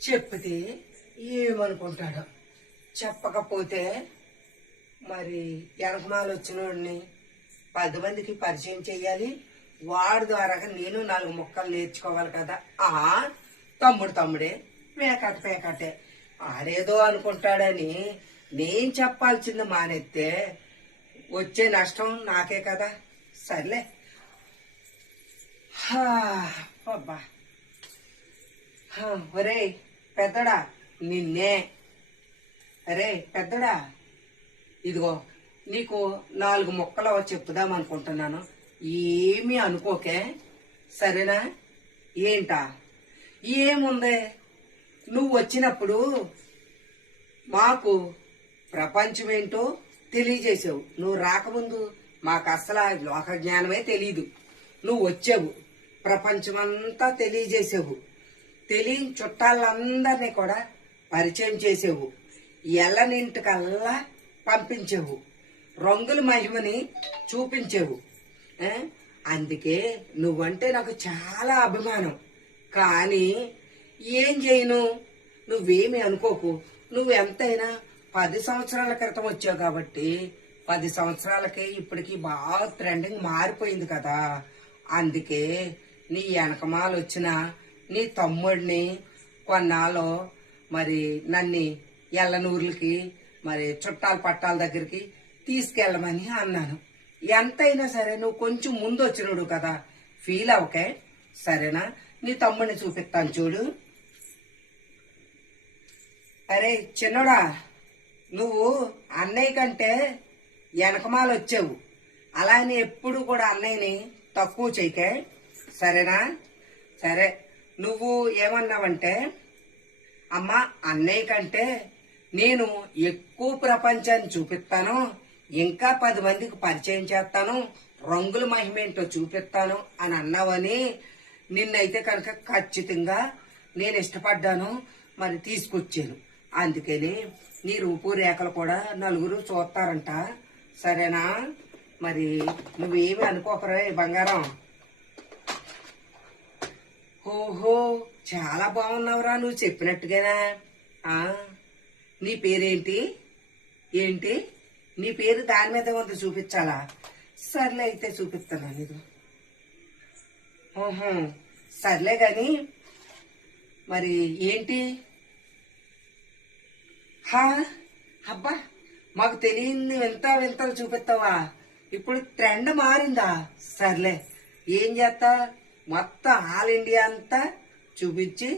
చెప్పితే ఏమనుకుంటాడు. చెప్పకపోతే మరి వెనకమాల వచ్చిన వాడిని 10 మందికి పరిచయం చెయ్యాలి. వాడి ద్వారాగా నేను 4 ముక్కలు నేర్చుకోవాలి కదా. తమ్ముడే పేకటే ఆడేదో అనుకుంటాడని నేను చెప్పాల్సింది మానేస్తే వచ్చే నష్టం నాకే కదా. సర్లే. అబ్బా. ఒరే పెద్దడా, నిన్నే. అరే పెద్దడా, ఇదిగో నీకు 4 ముక్కలు చెప్పుదాం అనుకుంటున్నాను. ఏమీ అనుకోకే, సరేనా? ఏంటా? ఏముందే, నువ్వు వచ్చినప్పుడు మాకు ప్రపంచం ఏంటో తెలియజేసావు. నువ్వు రాకముందు మాకు అసలు లోక జ్ఞానమే తెలీదు. నువ్వు వచ్చావు, ప్రపంచమంతా తెలియజేసావు. తెలియని చుట్టాలందరినీ కూడా పరిచయం చేసావు. ఎల్లనింటికల్లా పంపించావు. రంగుల మహిమని చూపించావు. అందుకే నువ్వంటే నాకు చాలా అభిమానం. కానీ ఏం చేయను, నువ్వేమి అనుకోకు. నువ్వు ఎంతైనా 10 సంవత్సరాల క్రితం వచ్చావు కాబట్టి 10 సంవత్సరాలకి ఇప్పటికి బాగా ట్రెండింగ్ మారిపోయింది కదా. అందుకే నీ వెనకమాల వచ్చిన నీ తమ్ముడిని కొన్నాళ్ళు మరి నన్ను ఎల్లనూర్లకి మరి చుట్టాల పట్టాల దగ్గరికి తీసుకెళ్ళమని అన్నాను. ఎంతైనా సరే నువ్వు కొంచెం ముందు వచ్చినడు కదా, ఫీల్ అవ్వకే, సరేనా? నీ తమ్ముడిని చూపిస్తాను చూడు. అరే చిన్నోడా, నువ్వు అన్నయ్య కంటే వెనకమాల వచ్చావు. అలానే ఎప్పుడు కూడా అన్నయ్యని తక్కువ చేయకే, సరేనా? సరే, నువ్వు ఏమన్నావంటే, అమ్మ అన్నయ్య కంటే నేను ఎక్కువ ప్రపంచాన్ని చూపిస్తాను, ఇంకా 10 మందికి పరిచయం చేస్తాను, రంగుల మహిమేంటో చూపిస్తాను అని అన్నావని నిన్నైతే కనుక ఖచ్చితంగా నేను ఇష్టపడ్డాను, మరి తీసుకొచ్చాను. అందుకని నీ రూపురేఖలు కూడా నలుగురు చూస్తారంట, సరేనా? మరి నువ్వేమి అనుకోకరే బంగారం. ఓహో, చాలా బాగున్నావురా, నువ్వు చెప్పినట్టుగానా? నీ పేరేంటి? ఏంటి నీ పేరు? దాని మీద ఉంది, చూపించాలా? సర్లే అయితే చూపిస్తాను. ఇది సర్లే గాని మరి ఏంటి? అబ్బా, మాకు తెలియని వింతలు చూపిస్తావా? ఇప్పుడు ట్రెండ్ మారిందా? సర్లే, ఏం చేస్తా, మొత్తం ఆల్ ఇండియా అంతా చూపించి